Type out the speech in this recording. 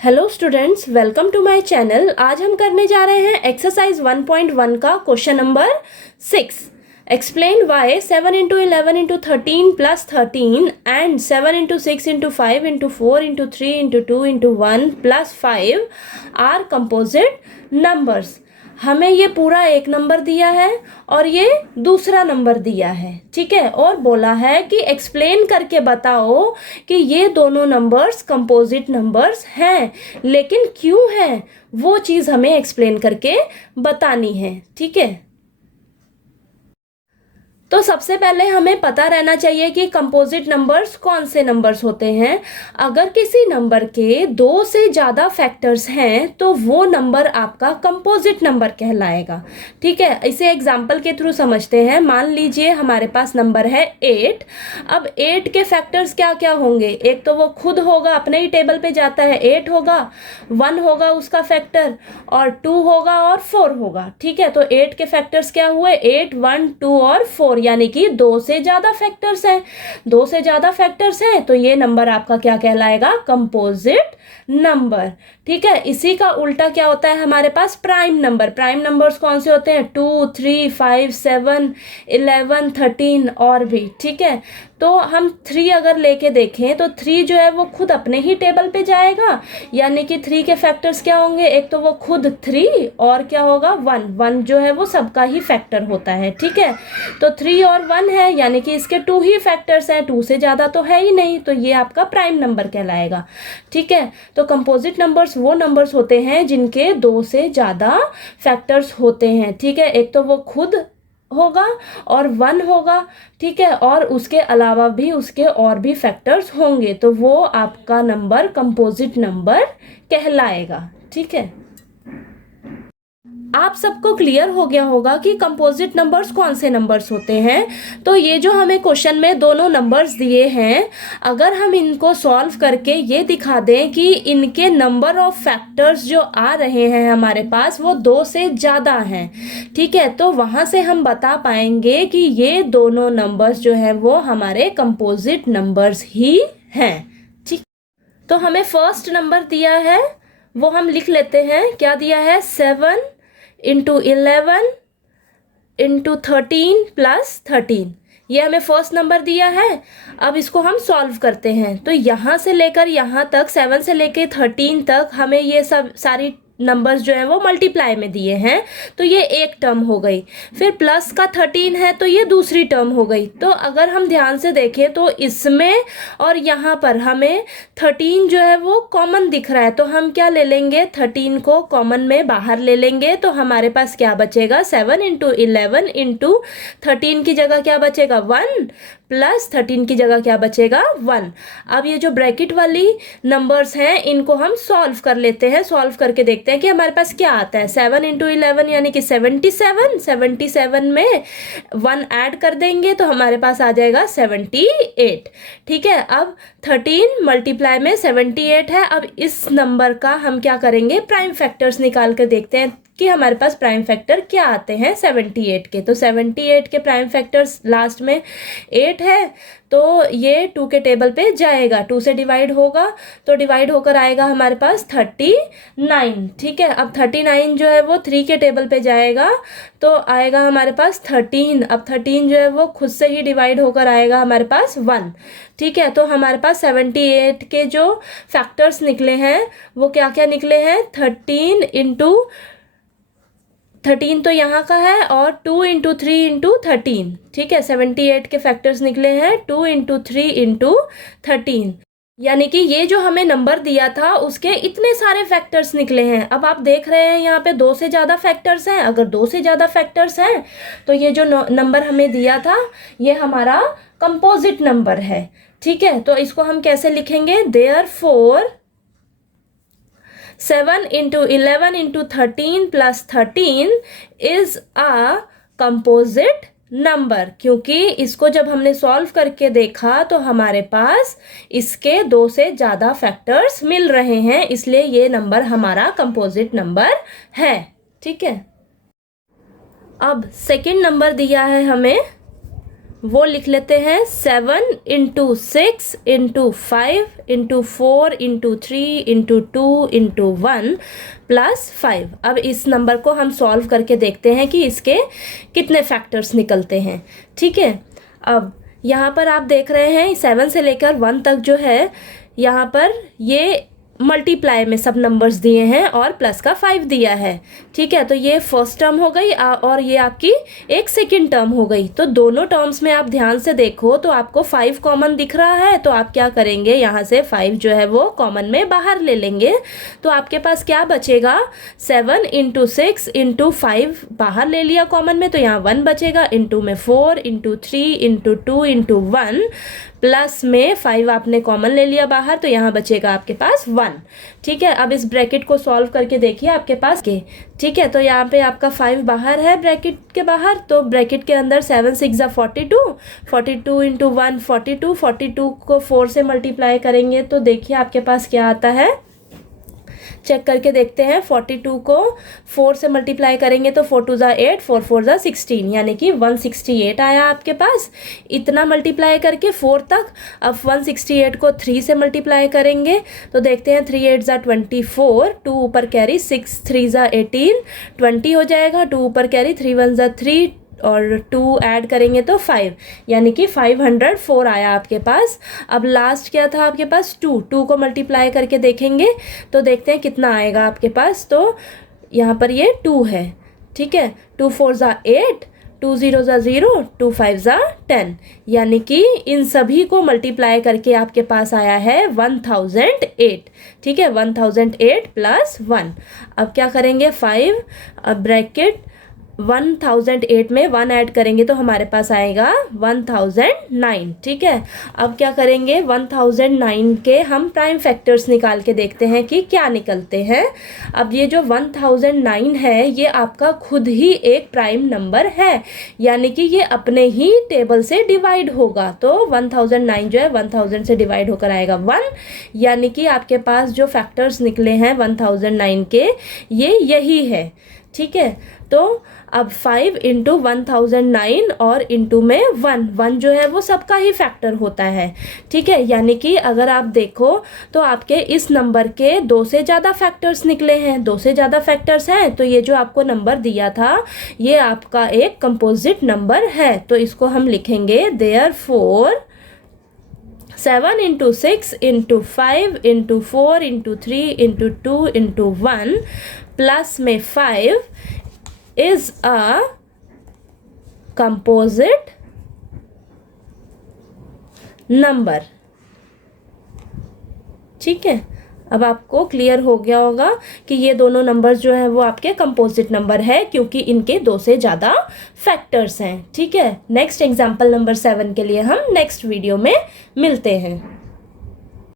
Hello students, welcome to my channel. आज हम करने जा रहे हैं एक्सरसाइज 1.1 का question number 6। Explain why 7 into 11 into 13 plus 13 and 7 into 6 into 5 into 4 into 3 into 2 into 1 plus 5 are composite numbers. हमें ये पूरा एक नंबर दिया है और ये दूसरा नंबर दिया है, ठीक है। और बोला है कि एक्सप्लेन करके बताओ कि ये दोनों नंबर्स कंपोजिट नंबर्स हैं, लेकिन क्यों हैं वो चीज़ हमें एक्सप्लेन करके बतानी है, ठीक है। तो सबसे पहले हमें पता रहना चाहिए कि कंपोजिट नंबर्स कौन से नंबर्स होते हैं। अगर किसी नंबर के दो से ज़्यादा फैक्टर्स हैं तो वो नंबर आपका कंपोजिट नंबर कहलाएगा, ठीक है। इसे एग्जांपल के थ्रू समझते हैं। मान लीजिए हमारे पास नंबर है 8। अब 8 के फैक्टर्स क्या क्या होंगे? एक तो वो खुद होगा, अपने ही टेबल पे जाता है, 8 होगा, 1 होगा उसका फैक्टर, और 2 होगा और 4 होगा, ठीक है। तो 8 के फैक्टर्स क्या हुए? 8, 1, 2 और 4, यानी कि दो से ज्यादा फैक्टर्स हैं। दो से ज्यादा फैक्टर्स हैं तो ये नंबर आपका क्या कहलाएगा? कंपोजिट नंबर, ठीक है। इसी का उल्टा क्या होता है हमारे पास? Prime number. प्राइम नंबर्स कौन से होते हैं? 2, 3, 5, 7, 11, 13 और भी, ठीक है। तो हम 3 अगर लेके देखें तो 3 जो है वो खुद अपने ही टेबल पे जाएगा, यानी कि 3 के फैक्टर्स क्या होंगे? एक तो वो खुद 3 और क्या होगा? 1। 1 जो है वो सबका ही फैक्टर होता है, ठीक है। तो 3 और 1 है, यानी कि इसके 2 ही फैक्टर्स हैं, 2 से ज़्यादा तो है ही नहीं, तो ये आपका प्राइम नंबर कहलाएगा, ठीक है। तो कंपोजिट नंबर्स वो नंबर्स होते हैं जिनके 2 से ज़्यादा फैक्टर्स होते हैं, ठीक है। एक तो वो खुद होगा और 1 होगा, ठीक है, और उसके अलावा भी उसके और भी फैक्टर्स होंगे, तो वो आपका नंबर कंपोजिट नंबर कहलाएगा, ठीक है। आप सबको क्लियर हो गया होगा कि कंपोजिट नंबर्स कौन से नंबर्स होते हैं। तो ये जो हमें क्वेश्चन में दोनों नंबर्स दिए हैं, अगर हम इनको सॉल्व करके ये दिखा दें कि इनके नंबर ऑफ फैक्टर्स जो आ रहे हैं हमारे पास वो 2 से ज़्यादा हैं, ठीक है, तो वहाँ से हम बता पाएंगे कि ये दोनों नंबर्स जो हैं वो हमारे कंपोजिट नंबर्स ही हैं, ठीक। तो हमें फर्स्ट नंबर दिया है, वो हम लिख लेते हैं। क्या दिया है? 7 इंटू 11 इंटू 13 प्लस 13, ये हमें फर्स्ट नंबर दिया है। अब इसको हम सॉल्व करते हैं, तो यहाँ से लेकर यहाँ तक, 7 से लेकर 13 तक हमें ये सब सारी नंबर्स जो है वो मल्टीप्लाई में दिए हैं, तो ये एक टर्म हो गई। फिर प्लस का 13 है तो ये दूसरी टर्म हो गई। तो अगर हम ध्यान से देखें तो इसमें और यहाँ पर हमें 13 जो है वो कॉमन दिख रहा है, तो हम क्या ले लेंगे? 13 को कॉमन में बाहर ले लेंगे, तो हमारे पास क्या बचेगा? 7 इंटू 11 इंटू 13 की जगह क्या बचेगा? 1, प्लस 13 की जगह क्या बचेगा? 1। अब ये जो ब्रैकेट वाली नंबर्स हैं इनको हम सॉल्व कर लेते हैं। सॉल्व करके देखते हैं कि हमारे पास क्या आता है। 7 इंटू 11 यानी कि 77, 77 में 1 ऐड कर देंगे तो हमारे पास आ जाएगा 78, ठीक है। अब 13 मल्टीप्लाई में 78 है। अब इस नंबर का हम क्या करेंगे? प्राइम फैक्टर्स निकाल कर देखते हैं कि हमारे पास प्राइम फैक्टर क्या आते हैं 78 के। तो 78 के प्राइम फैक्टर्स लास्ट में 8 है, तो ये 2 के टेबल पे जाएगा, 2 से डिवाइड होगा तो डिवाइड होकर आएगा हमारे पास 39, ठीक है। अब 39 जो है वो 3 के टेबल पे जाएगा तो आएगा हमारे पास 13। अब 13 जो है वो खुद से ही डिवाइड होकर आएगा हमारे पास 1, ठीक है। तो हमारे पास 78 के जो फैक्टर्स निकले हैं वो क्या क्या निकले हैं? 13 इंटू 13 तो यहाँ का है, और 2 इंटू 3 इंटू 13, ठीक है। 78 के फैक्टर्स निकले हैं 2 इंटू 3 इंटू 13, यानी कि ये जो हमें नंबर दिया था उसके इतने सारे फैक्टर्स निकले हैं। अब आप देख रहे हैं यहाँ पे 2 से ज़्यादा फैक्टर्स हैं। अगर 2 से ज़्यादा फैक्टर्स हैं तो ये जो नंबर हमें दिया था ये हमारा कंपोजिट नंबर है, ठीक है। तो इसको हम कैसे लिखेंगे? Therefore 7 into 11 into 13 plus 13 is a composite number, क्योंकि इसको जब हमने सॉल्व करके देखा तो हमारे पास इसके 2 से ज़्यादा फैक्टर्स मिल रहे हैं, इसलिए ये नंबर हमारा कंपोजिट नंबर है, ठीक है। अब सेकंड नंबर दिया है हमें वो लिख लेते हैं 7 into 6 into 5 into 4 into 3 into 2 into 1 plus 5। अब इस नंबर को हम सॉल्व करके देखते हैं कि इसके कितने फैक्टर्स निकलते हैं। ठीक है, अब यहाँ पर आप देख रहे हैं 7 से लेकर 1 तक जो है यहाँ पर ये मल्टीप्लाई में सब नंबर्स दिए हैं और प्लस का 5 दिया है। ठीक है, तो ये फर्स्ट टर्म हो गई और ये आपकी एक सेकंड टर्म हो गई। तो दोनों टर्म्स में आप ध्यान से देखो तो आपको 5 कॉमन दिख रहा है, तो आप क्या करेंगे, यहाँ से 5 जो है वो कॉमन में बाहर ले लेंगे। तो आपके पास क्या बचेगा, 7 इंटू 6 इंटू 5 बाहर ले लिया कॉमन में, तो यहाँ 1 बचेगा, इंटू में 4 इंटू 3 इंटू 2 इंटू 1 प्लस में 5 आपने कॉमन ले लिया बाहर, तो यहाँ बचेगा आपके पास 1। ठीक है, अब इस ब्रैकेट को सॉल्व करके देखिए आपके पास के। ठीक है, तो यहाँ पे आपका 5 बाहर है ब्रैकेट के बाहर, तो ब्रैकेट के अंदर 7 6 ज़ा 42, 42 इंटू 1 42, 42 को 4 से मल्टीप्लाई करेंगे तो देखिए आपके पास क्या आता है, चेक करके देखते हैं। 42 को 4 से मल्टीप्लाई करेंगे तो 4 2 ज़ा 8, 4 4 ज़ा 16, यानी कि 168 आया आपके पास। इतना मल्टीप्लाई करके 4 तक। अब 168 को 3 से मल्टीप्लाई करेंगे तो देखते हैं 3 8 ज़ा 24, 2 ऊपर कैरी, 6 3 ज़ा 18, 20 हो जाएगा, 2 ऊपर कैरी, 3 1 ज़ा 3 और 2 ऐड करेंगे तो 5, यानी कि 504 आया आपके पास। अब लास्ट क्या था आपके पास, 2 को मल्टीप्लाई करके देखेंगे तो देखते हैं कितना आएगा आपके पास। तो यहाँ पर ये 2 है। ठीक है, 2 4 ज़ा 8, 2 0 ज़ा 0, 2 5 ज़ा 10, यानी कि इन सभी को मल्टीप्लाई करके आपके पास आया है 1008। ठीक है, 1008 प्लस 1। अब क्या करेंगे, 5, अब ब्रैकेट 1008 में 1 ऐड करेंगे तो हमारे पास आएगा 1009। ठीक है, अब क्या करेंगे, 1009 के हम प्राइम फैक्टर्स निकाल के देखते हैं कि क्या निकलते हैं। अब ये जो 1009 है ये आपका खुद ही एक प्राइम नंबर है, यानी कि ये अपने ही टेबल से डिवाइड होगा। तो 1009 जो है 1000 से डिवाइड होकर आएगा 1, यानी कि आपके पास जो फैक्टर्स निकले हैं 1009 के ये यही है। ठीक है, तो अब 5 इंटू 1009 और इंटू में 1 जो है वो सबका ही फैक्टर होता है। ठीक है, यानी कि अगर आप देखो तो आपके इस नंबर के 2 से ज़्यादा फैक्टर्स निकले हैं, 2 से ज़्यादा फैक्टर्स हैं, तो ये जो आपको नंबर दिया था ये आपका एक कंपोजिट नंबर है। तो इसको हम लिखेंगे therefore 7 into 6 into 5 into 4 into 3 into 2 into 1 plus में 5 is a composite number। ठीक है, अब आपको क्लियर हो गया होगा कि ये दोनों नंबर्स जो हैं वो आपके कंपोजिट नंबर है क्योंकि इनके 2 से ज़्यादा फैक्टर्स हैं। ठीक है, नेक्स्ट एग्जाम्पल नंबर 7 के लिए हम नेक्स्ट वीडियो में मिलते हैं।